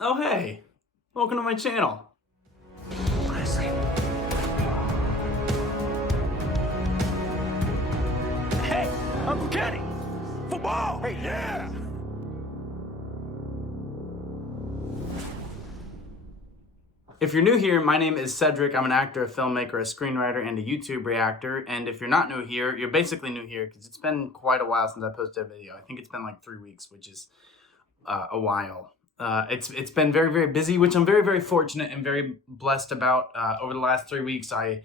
Oh hey, welcome to my channel. Hey, Uncle Kenny! Football! Hey, yeah! If you're new here, my name is Cedric. I'm an actor, a filmmaker, a screenwriter, and a YouTube reactor. And if you're not new here, you're basically new here because it's been quite a while since I posted a video. I think it's been like 3 weeks, which is a while. It's been very, very busy, which I'm very, very fortunate and very blessed about. Over the last 3 weeks, I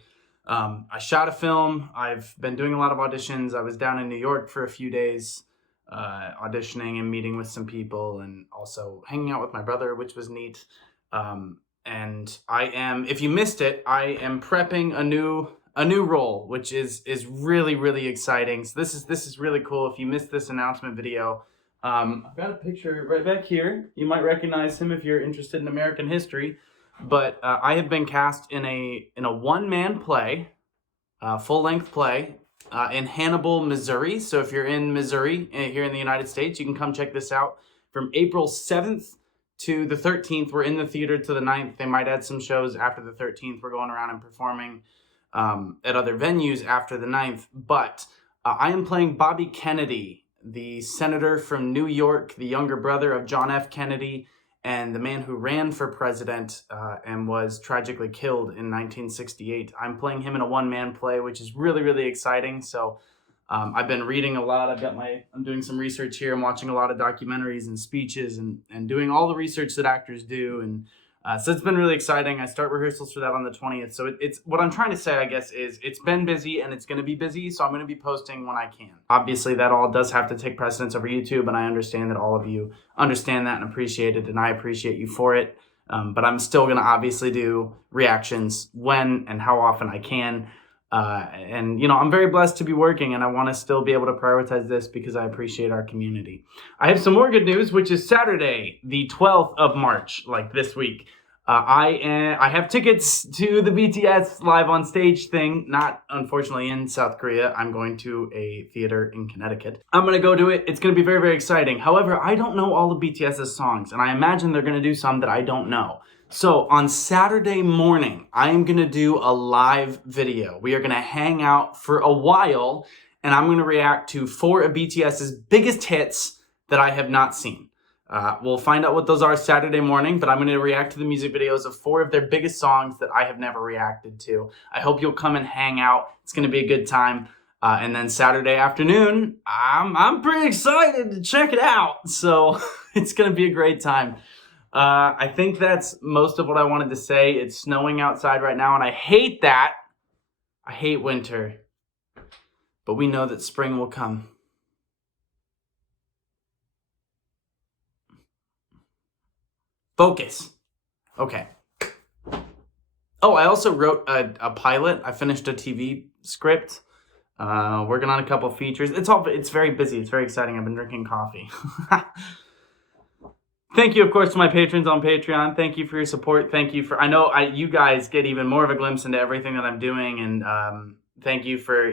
shot a film. I've been doing a lot of auditions. I was down in New York for a few days, auditioning and meeting with some people, and also hanging out with my brother, which was neat. And I am, if you missed it, I am prepping a new role, which is really, really exciting. So this is really cool. If you missed this announcement video, I've got a picture right back here. You might recognize him if you're interested in American history. But I have been cast in a one-man play, full-length play, in Hannibal, Missouri. So if you're in Missouri here in the United States, you can come check this out. From April 7th to the 13th, we're in the theater to the 9th. They might add some shows after the 13th. We're going around and performing at other venues after the 9th. But I am playing Bobby Kennedy, the senator from New York, the younger brother of John F. Kennedy, and the man who ran for president and was tragically killed in 1968. I'm playing him in a one-man play, which is really, really exciting. So I've been reading a lot. I'm doing some research here. I'm watching a lot of documentaries and speeches and doing all the research that actors do. And so it's been really exciting. I start rehearsals for that on the 20th. So it's what I'm trying to say, I guess, is it's been busy and it's going to be busy. So I'm going to be posting when I can. Obviously, that all does have to take precedence over YouTube. And I understand that all of you understand that and appreciate it. And I appreciate you for it. But I'm still going to obviously do reactions when and how often I can. And, you know, I'm very blessed to be working, and I want to still be able to prioritize this because I appreciate our community. I have some more good news, which is Saturday, the 12th of March, like this week. I have tickets to the BTS live on stage thing, not unfortunately in South Korea. I'm going to a theater in Connecticut. I'm going to go do it. It's going to be very, very exciting. However, I don't know all of BTS's songs, and I imagine they're going to do some that I don't know. So on Saturday morning, I am going to do a live video. We are going to hang out for a while, and I'm going to react to 4 of BTS's biggest hits that I have not seen. We'll find out what those are Saturday morning, but I'm going to react to the music videos of 4 of their biggest songs that I have never reacted to. I hope you'll come and hang out. It's going to be a good time. And then Saturday afternoon, I'm pretty excited to check it out. So it's going to be a great time. I think that's most of what I wanted to say. It's snowing outside right now, and I hate that. I hate winter. But we know that spring will come. Focus. Okay. Oh, I also wrote a pilot. I finished a TV script. Working on a couple features. It's very busy. It's very exciting. I've been drinking coffee. Thank you, of course, to my patrons on Patreon. Thank you for your support. Thank you for, I know you guys get even more of a glimpse into everything that I'm doing. And thank you for,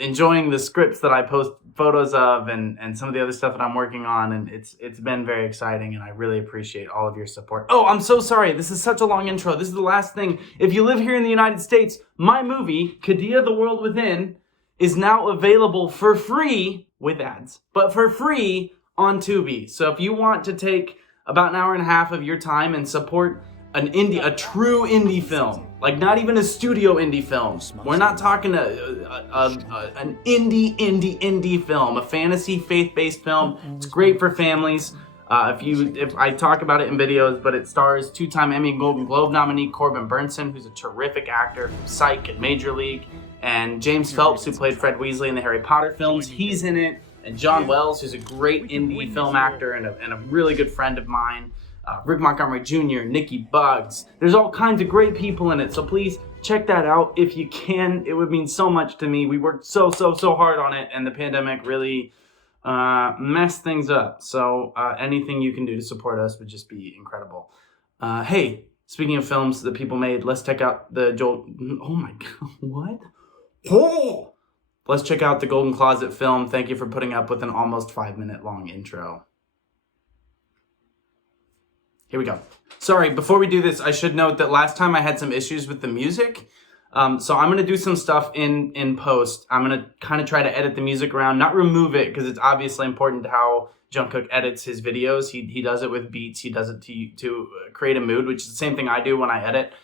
enjoying the scripts that I post photos of and some of the other stuff that I'm working on. And it's been very exciting, and I really appreciate all of your support. Oh, I'm so sorry. This is such a long intro. This is the last thing. If you live here in the United States, my movie, KADIA: The World Within, is now available for free, with ads, but for free on Tubi. So if you want to take about an hour and a half of your time and support a true indie film, like not even a studio indie film. We're not talking an indie film, a fantasy faith-based film. It's great for families. If I talk about it in videos, but it stars 2-time Emmy and Golden Globe nominee Corbin Burnson, who's a terrific actor from Psych and Major League, and James Phelps, who played Fred Weasley in the Harry Potter films. He's in it. And John Wells, who's a great indie film actor and a really good friend of mine. Rick Montgomery Jr., Nikki Buggs. There's all kinds of great people in it, so please check that out if you can. It would mean so much to me. We worked so hard on it, and the pandemic really messed things up. So anything you can do to support us would just be incredible. Hey, speaking of films that people made, let's check out the oh my God, what? Oh! Let's check out the Golden Closet film. Thank you for putting up with an almost 5-minute long intro. Here we go. Sorry, before we do this, I should note that last time I had some issues with the music. So I'm going to do some stuff in post. I'm going to kind of try to edit the music around, not remove it, because it's obviously important to how JUNGKOOK edits his videos. He does it with beats. He does it to create a mood, which is the same thing I do when I edit.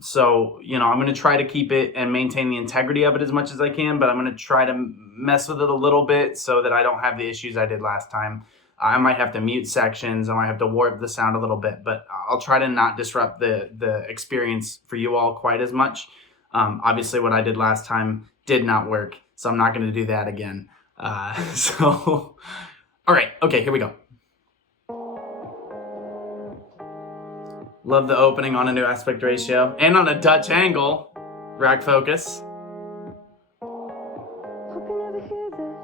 So, you know, I'm going to try to keep it and maintain the integrity of it as much as I can, but I'm going to try to mess with it a little bit so that I don't have the issues I did last time. I might have to mute sections. I might have to warp the sound a little bit, but I'll try to not disrupt the experience for you all quite as much. Obviously, what I did last time did not work, so I'm not going to do that again. All right. Okay, here we go. Love the opening on a new aspect ratio and on a Dutch angle. Rack focus. Hope you never hear this.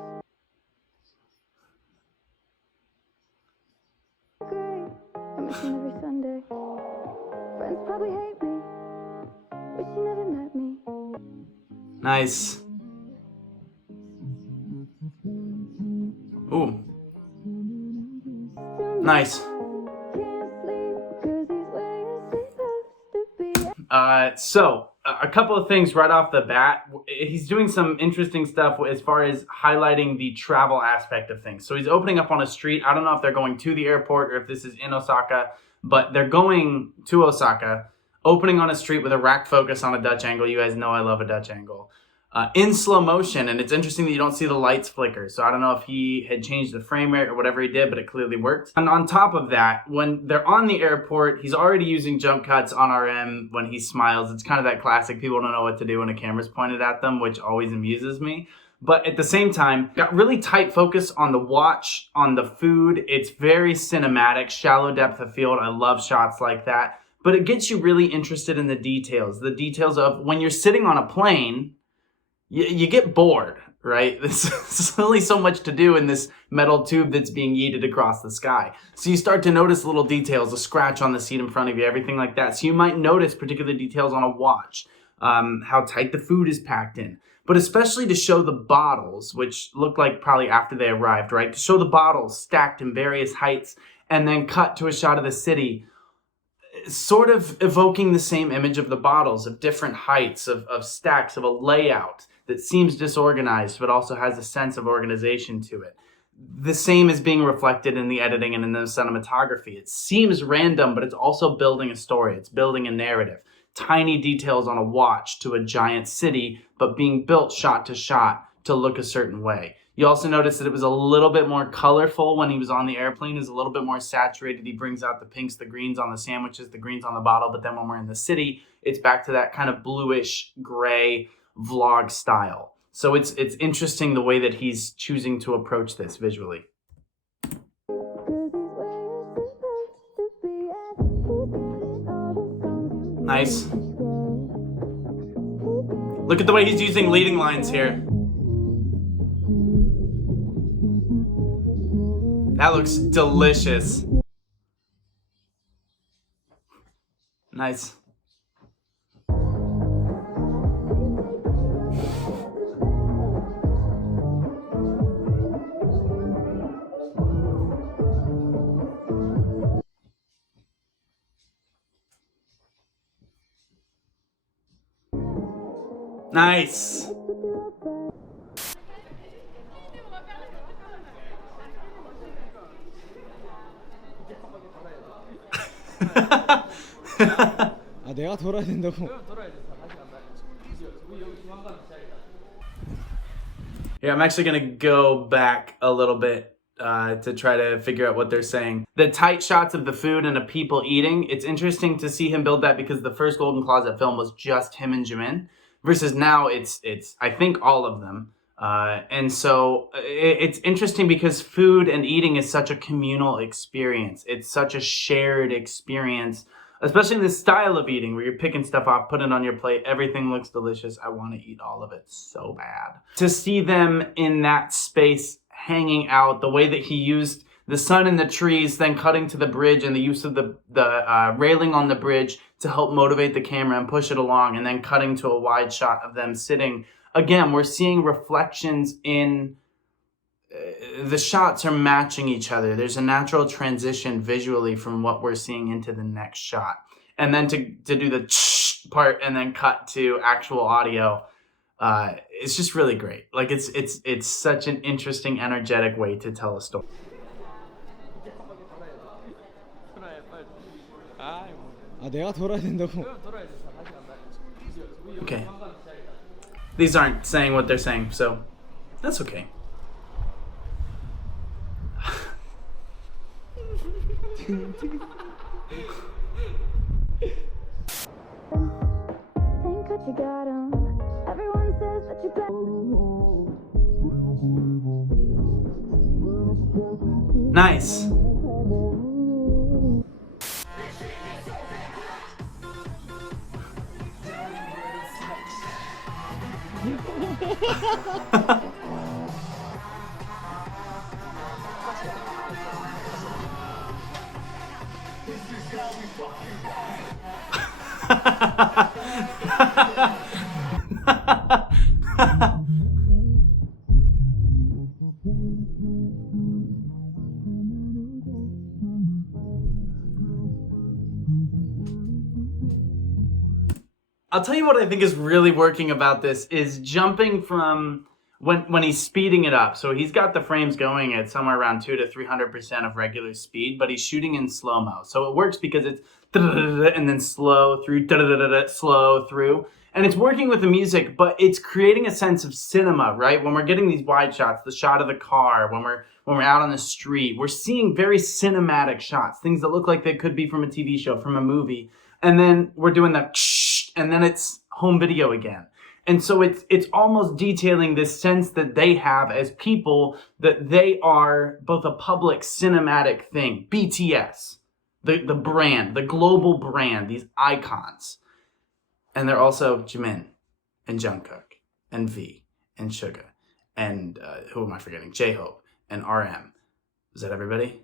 Great, I miss you every Sunday. Friends probably hate me. Wish you never met me. Nice. Ooh. Nice. Can't sleep 'cause he's where you're supposed to be. So a couple of things right off the bat. He's doing some interesting stuff as far as highlighting the travel aspect of things. So he's opening up on a street. I don't know if they're going to the airport or if this is in Osaka, but they're going to Osaka, opening on a street with a rack focus on a Dutch angle. You guys know I love a Dutch angle. In slow motion, and it's interesting that you don't see the lights flicker. So I don't know if he had changed the frame rate or whatever he did, but it clearly worked. And on top of that, when they're on the airport, he's already using jump cuts on RM when he smiles. It's kind of that classic, people don't know what to do when a camera's pointed at them, which always amuses me. But at the same time, got really tight focus on the watch, on the food. It's very cinematic, shallow depth of field. I love shots like that. But it gets you really interested in the details of when you're sitting on a plane, you get bored, right? There's only so much to do in this metal tube that's being yeeted across the sky. So you start to notice little details, a scratch on the seat in front of you, everything like that. So you might notice particular details on a watch, how tight the food is packed in. But especially to show the bottles, which look like probably after they arrived, right? To show the bottles stacked in various heights and then cut to a shot of the city, sort of evoking the same image of the bottles, of different heights, of stacks, of a layout that seems disorganized but also has a sense of organization to it. The same is being reflected in the editing and in the cinematography. It seems random, but it's also building a story. It's building a narrative. Tiny details on a watch to a giant city, but being built shot to shot to look a certain way. You also notice that it was a little bit more colorful when he was on the airplane. It was a little bit more saturated. He brings out the pinks, the greens on the sandwiches, the greens on the bottle, but then when we're in the city, it's back to that kind of bluish gray vlog style. So it's interesting the way that he's choosing to approach this visually. Nice. Look at the way he's using leading lines here. That looks delicious. Nice. Nice. 아, 내가 돌아야 된다고. Yeah, I'm actually gonna go back a little bit to try to figure out what they're saying. The tight shots of the food and of people eating, it's interesting to see him build that because the first Golden Closet film was just him and Jimin, versus now it's I think all of them. And so it's interesting because food and eating is such a communal experience. It's such a shared experience, especially in this style of eating where you're picking stuff off, putting it on your plate. Everything looks delicious. I want to eat all of it so bad. To see them in that space hanging out, the way that he used the sun and the trees, then cutting to the bridge and the use of the railing on the bridge to help motivate the camera and push it along, and then cutting to a wide shot of them sitting. Again, we're seeing reflections in the shots are matching each other. There's a natural transition visually from what we're seeing into the next shot. And then to do the part and then cut to actual audio, it's just really great. Like it's such an interesting, energetic way to tell a story. 아 내가 돌아야 된다고. Okay. These aren't saying what they're saying, so that's okay. Think what you got 'em. Everyone says that you better. Nice. I'll tell you what I think is really working about this is jumping from when he's speeding it up. So he's got the frames going at somewhere around 200 to 300% of regular speed, but he's shooting in slow-mo. So it works because it's and then slow through, slow through. And it's working with the music, but it's creating a sense of cinema, right? When we're getting these wide shots, the shot of the car, when we're out on the street, we're seeing very cinematic shots, things that look like they could be from a TV show, from a movie. And then we're doing that, and then it's home video again. And so it's almost detailing this sense that they have as people, that they are both a public cinematic thing. BTS, the brand, the global brand, these icons. And they're also Jimin and JUNGKOOK and V and Suga and who am I forgetting? J-Hope and RM. Is that everybody?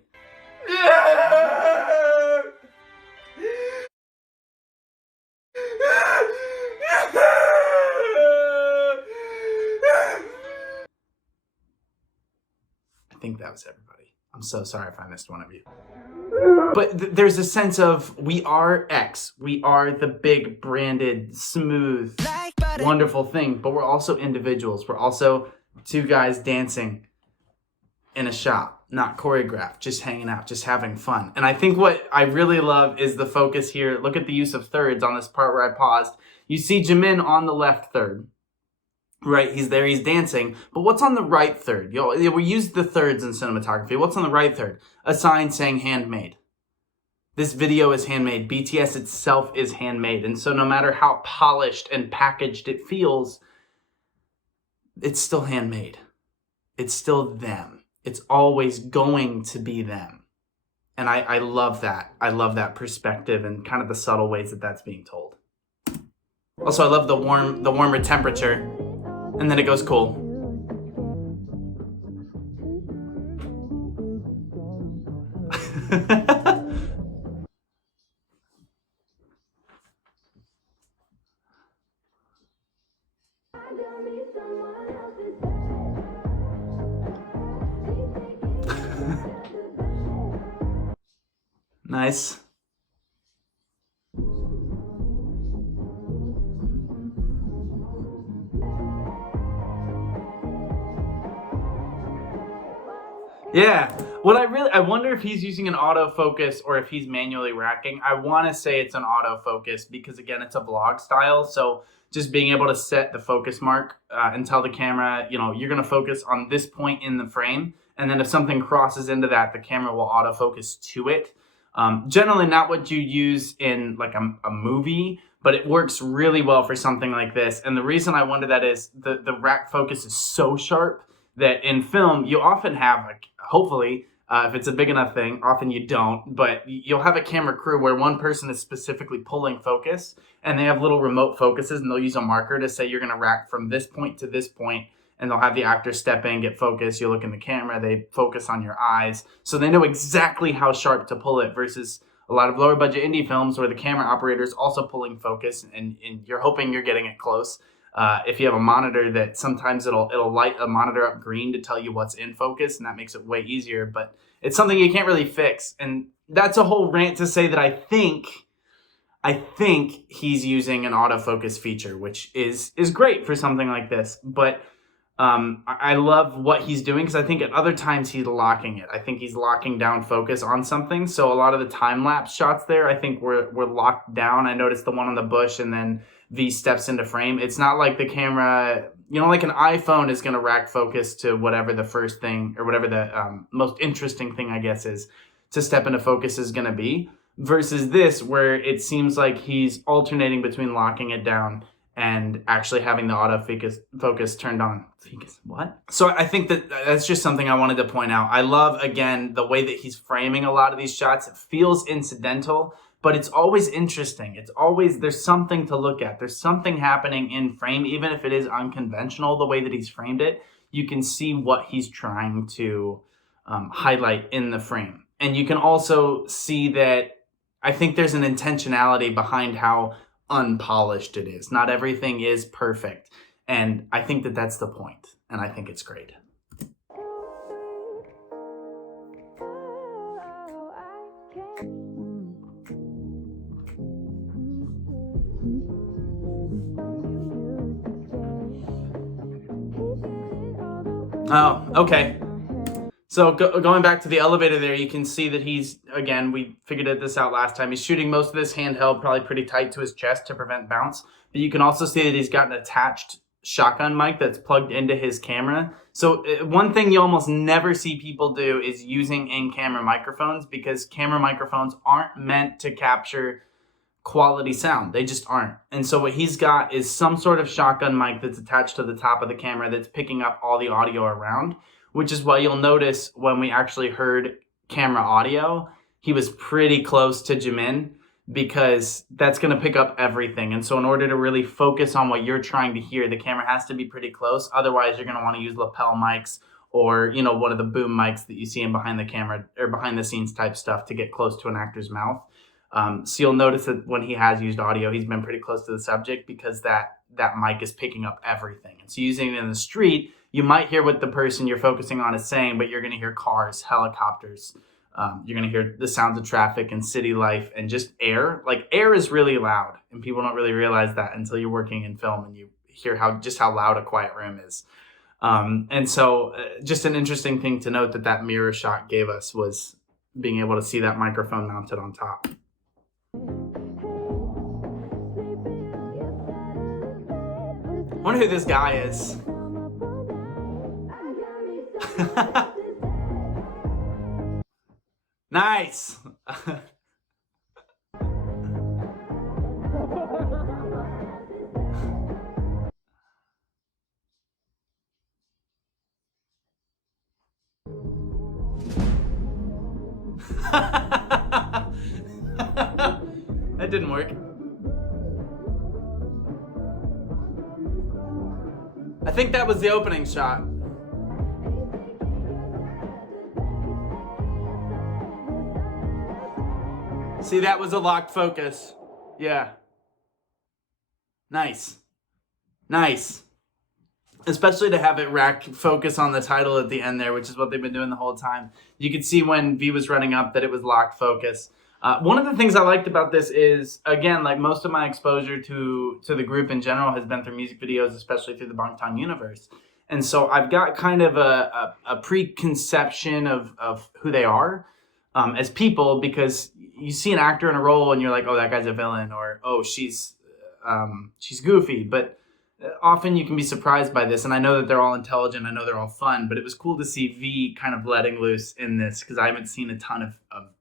I think that was everybody. I'm so sorry if I missed one of you. But there's a sense of we are X. We are the big branded, smooth, wonderful thing. But we're also individuals. We're also two guys dancing in a shop, not choreographed, just hanging out, just having fun. And I think what I really love is the focus here. Look at the use of thirds on this part where I paused. You see Jimin on the left third. Right, he's there, he's dancing. But what's on the right third? We use the thirds in cinematography. What's on the right third? A sign saying handmade. This video is handmade. BTS itself is handmade. And so no matter how polished and packaged it feels, it's still handmade. It's still them. It's always going to be them. And I love that. I love that perspective and kind of the subtle ways that that's being told. Also, I love the warmer temperature. And then it goes cool. Nice. Yeah. I wonder if he's using an autofocus or if he's manually racking. I want to say it's an autofocus because, again, it's a vlog style. So just being able to set the focus mark and tell the camera, you're going to focus on this point in the frame. And then if something crosses into that, the camera will autofocus to it. Generally not what you use in like a movie, but it works really well for something like this. And the reason I wonder that is the rack focus is so sharp that in film, you often have, hopefully, if it's a big enough thing, often you don't, but you'll have a camera crew where one person is specifically pulling focus, and they have little remote focuses, and they'll use a marker to say you're going to rack from this point to this point, and they'll have the actor step in, get focused, you look in the camera, they focus on your eyes, so they know exactly how sharp to pull it, versus a lot of lower budget indie films where the camera operator is also pulling focus, and you're hoping you're getting it close. If you have a monitor, that sometimes it'll light a monitor up green to tell you what's in focus, and that makes it way easier. But it's something you can't really fix, and that's a whole rant to say that I think he's using an autofocus feature, which is great for something like this. But I love what he's doing, because I think at other times he's locking it. I think he's locking down focus on something. So a lot of the time-lapse shots there, I think were locked down. I noticed the one on the bush, and then V steps into frame. It's not like the camera, like an iPhone is going to rack focus to whatever the first thing, or whatever the most interesting thing, I guess, is to step into focus is going to be, versus this, where it seems like he's alternating between locking it down and actually having the autofocus turned on. What? So I think that's just something I wanted to point out. I love, again, the way that he's framing a lot of these shots. It feels incidental, but it's always interesting. It's always, there's something to look at. There's something happening in frame, even if it is unconventional the way that he's framed it. You can see what he's trying to highlight in the frame. And you can also see that I think there's an intentionality behind how unpolished it is. Not everything is perfect. And I think that that's the point. And I think it's great. Oh, okay. So going back to the elevator there, you can see that he's, again, we figured this out last time. He's shooting most of this handheld probably pretty tight to his chest to prevent bounce. But you can also see that he's got an attached shotgun mic that's plugged into his camera. So one thing you almost never see people do is using in-camera microphones, because camera microphones aren't meant to capture quality sound. They just aren't. And so what he's got is some sort of shotgun mic that's attached to the top of the camera that's picking up all the audio around, which is why you'll notice when we actually heard camera audio, he was pretty close to Jimin, because that's going to pick up everything. And so in order to really focus on what you're trying to hear, the camera has to be pretty close. Otherwise, you're going to want to use lapel mics, or, one of the boom mics that you see in behind the camera or behind the scenes type stuff to get close to an actor's mouth. So you'll notice that when he has used audio, he's been pretty close to the subject, because that mic is picking up everything. And so using it in the street, you might hear what the person you're focusing on is saying, but you're going to hear cars, helicopters. You're going to hear the sounds of traffic and city life and just air. Like, air is really loud, and people don't really realize that until you're working in film and you hear how loud a quiet room is. And so just an interesting thing to note that mirror shot gave us was being able to see that microphone mounted on top. I wonder who this guy is. Nice. That didn't work. I think that was the opening shot. See, that was a locked focus. Yeah. Nice. Nice. Especially to have it rack focus on the title at the end there, which is what they've been doing the whole time. You could see when V was running up that it was locked focus. One of the things I liked about this is, again, like most of my exposure to the group in general has been through music videos, especially through the Bangtan universe. And so I've got kind of a preconception of who they are as people, because you see an actor in a role and you're like, oh, that guy's a villain, or oh, she's goofy. But often you can be surprised by this, and I know that they're all intelligent, I know they're all fun, but it was cool to see V kind of letting loose in this, because I haven't seen a ton of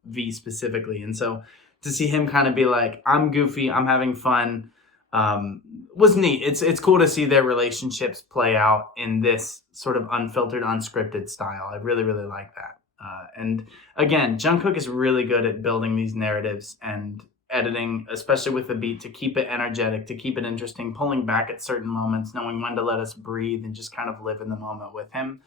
V specifically. And so to see him kind of be like, I'm goofy, I'm having fun, was neat. It's cool to see their relationships play out in this sort of unfiltered, unscripted style. I really, really like that. And again, Jungkook is really good at building these narratives and editing, especially with the beat, to keep it energetic, to keep it interesting, pulling back at certain moments, knowing when to let us breathe and just kind of live in the moment with him.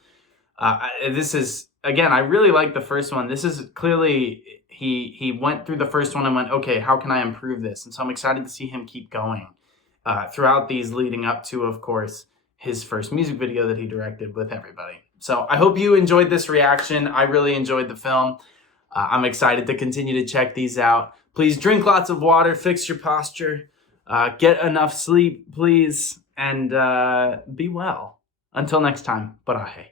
This is, again, I really like the first one. This is clearly, he went through the first one and went, okay, how can I improve this? And so I'm excited to see him keep going throughout these leading up to, of course, his first music video that he directed with everybody. So I hope you enjoyed this reaction. I really enjoyed the film. I'm excited to continue to check these out. Please drink lots of water, fix your posture, get enough sleep, please, and be well. Until next time, barahe.